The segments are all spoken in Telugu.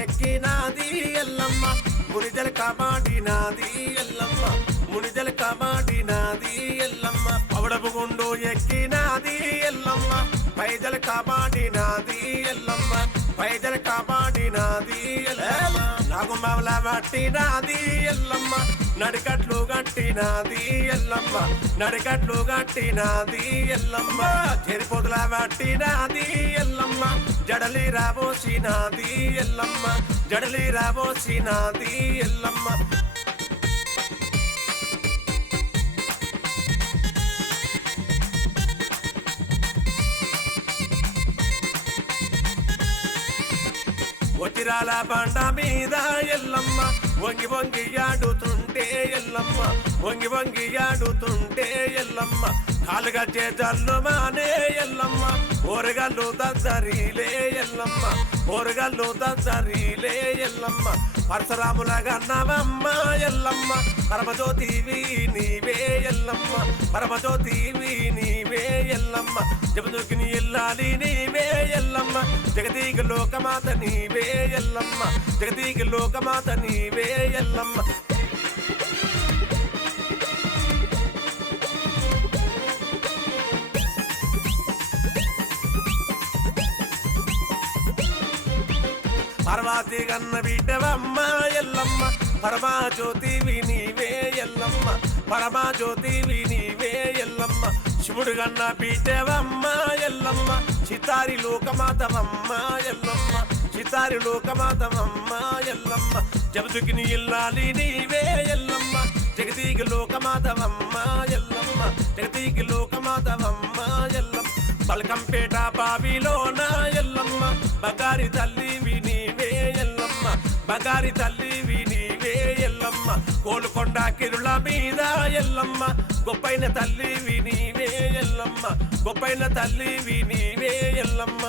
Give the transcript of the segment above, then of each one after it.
ఎక్కినాది ఎల్లమ్మ మునిజల కమాడినాది ఎల్లమ్మ మునిజల కమాడినాది ఎల్లమ్మ పవడపు గుండు ఎక్కినాది ఎల్లమ్మ పైజల కమాడినాది ఎల్లమ్మ పైజల కమాడినాది ఎల్లమ్మ నాగుమావల పట్టినాది ఎల్లమ్మ నడికట్లు గట్టినాది ఎల్లమ్మ నడికట్లు గట్టినాది ఎల్లమ్మ చెరిపోతుల పట్టినాది ఎల్లమ్మ జడలి రాబోసినాది ఎల్లమ్మ జడలి రాబోసినాది ఎల్లమ్మ వచిరాల బండ మీద ఎల్లమ్మ వంగి వంగి ఆడుతుంటే ఎల్లమ్మ వంగి వంగి ఆడుతుంటే ఎల్లమ్మ కాలుగా చేజల్లు మానే ఎల్లమ్మ ఓరగల్లు దద్దరిలే ఎల్లమ్మ ఓరగల్లు దద్దరిలే ఎల్లమ్మ పరశురాముల గన్నవమ్మ ఎల్లమ్మ పరమజ్యోతివి నీవే ఎల్లమ్మ పరమజ్యోతివి నీవే ఎల్లమ్మ జపదుకిని ఎల్లాలి నీవే ఎల్లమ్మ జగదీగ లోకమాత నీవే ఎల్లమ్మ జగదీగ లోకమాత నీవే ఎల్లమ్మ పర్వాతి గన్న బిడ్డవమ్మ ఎల్లమ్మ పరమా జ్యోతివి నీవే ఎల్లమ్మ పరమా జ్యోతివి నీవే ఎల్లమ్మ శివుడు గన్న బిడ్డవమ్మ ఎల్లమ్మ చితారి లోకమాతవమ్మ ఎల్లమ్మ చితారి లోకమాతవమ్మ ఎల్లమ్మ జబదుకిని ఇల్లాలి నీవే ఎల్లమ్మ జగదీగ లోకమాతవమ్మ ఎల్లమ్మ జగదీగ లోకమాతవమ్మ ఎల్లమ్మ బల్కంపేట బావిలోన ఎల్లమ్మ బంగారి తల్లివి నీవే ఎల్లమ్మ బంగారి తల్లివి నీవే ఎల్లమ్మ గోల్కొండ కిరుల మీద ఎల్లమ్మ గొప్పైన తల్లివి నీవే ఎల్లమ్మ గొప్పైన తల్లివి నీవే ఎల్లమ్మ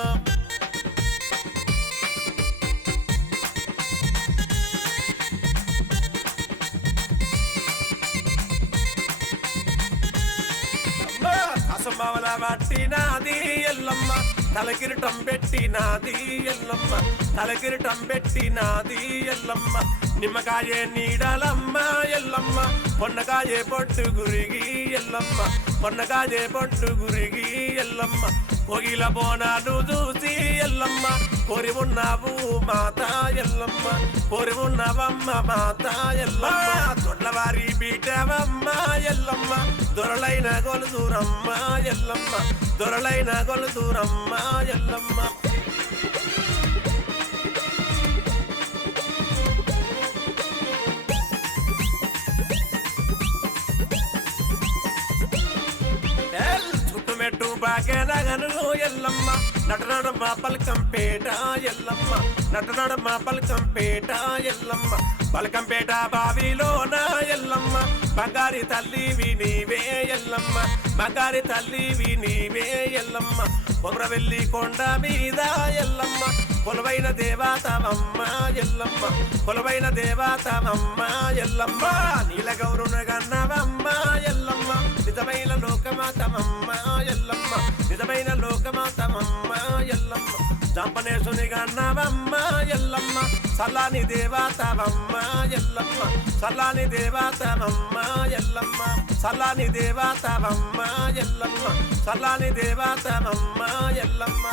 అసంభవల పట్టినాది ఎల్లమ్మ తలకిరీటం పెట్టినాది ఎల్లమ్మ తలకిరీటం పెట్టినాది ఎల్లమ్మ నిమ్మకాయే నీడలమ్మ ఎల్లమ్మ పొన్నకాయే పొట్టు గురిగి ఎల్లమ్మ పొన్నకాయే పొట్టు గురిగి ఎల్లమ్మ కోగిల బోనాలు చూసి ఎల్లమ్మ కోరి ఉన్నావు మాత ఎల్లమ్మ కోరి ఉన్నవమ్మ మాత ఎల్లమ్మ తొడ్లవారి బీటవమ్మ ఎల్లమ్మ దొరలైన గొలుదూరమ్మ ఎల్లమ్మ దొరలైన గొలుదూరమ్మ ఎల్లమ్మ చుట్టుమెట్టు బాగేనగను ఎల్లమ్మ నటనడ మా పల్కంపేట ఎల్లమ్మ నటనడ మా పల్కంపేట ఎల్లమ్మ పల్కంపేట బావిలోన ఎల్లమ్మ బంగారి తల్లివి నీవే ఎల్లమ్మ బంగారి తల్లివి నీవే ఎల్లమ్మ కొమరవెల్లి కొండ మీద ఎల్లమ్మ కొలువైన దేవతవమ్మ ఎల్లమ్మ కొలువైన దేవతవమ్మ ఎల్లమ్మ నీలగౌరున గన్నవమ్మ ఎల్లమ్మ నిజమైన లోకమాతమమ్మ ఎల్లమ్మ నిజమైన లోకమాతమమ్మ ఎల్లమ్మ చంపనేశుని గన్నవమ్మ ఎల్లమ్మ సల్లాని దేవతవమ్మ ఎల్లమ్మ సల్లాని దేవతవమ్మ ఎల్లమ్మ సల్లాని దేవతవమ్మ ఎల్లమ్మ సల్లాని దేవతవమ్మ ఎల్లమ్మ